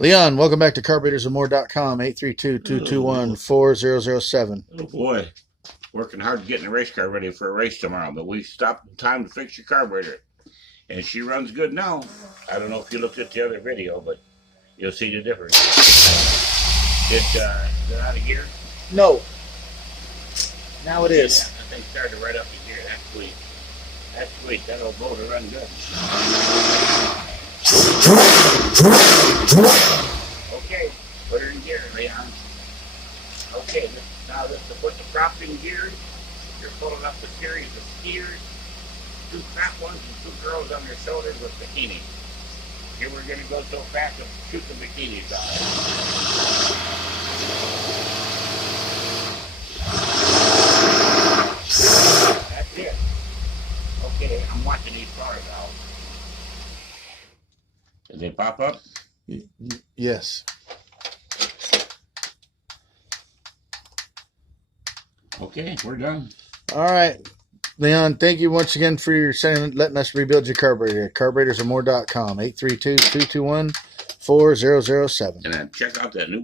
Leon, welcome back to carburetorsandmore.com, 832-221-4007. Oh boy, working hard getting the race car ready for a race tomorrow, but we stopped in time to fix your carburetor. And she runs good now. I don't know if you looked at the other video, but you'll see the difference. Is it out of gear? No. Now it is. The thing started right up to gear. That's sweet. That's sweet. That'll motor run good. Okay, put her in gear, Leon. Okay, now this to put the prop in gear. You're pulling up the series of skiers, two fat ones and two girls on their shoulders with bikinis. Here we're going to go so fast and shoot the bikinis out. That's it. Okay, I'm watching these cars out. Did they pop up? Yes. Okay, we're done. All right. Leon, thank you once again for your letting us rebuild your carburetor at carburetorsandmore.com, 832-221-4007. And then check out that new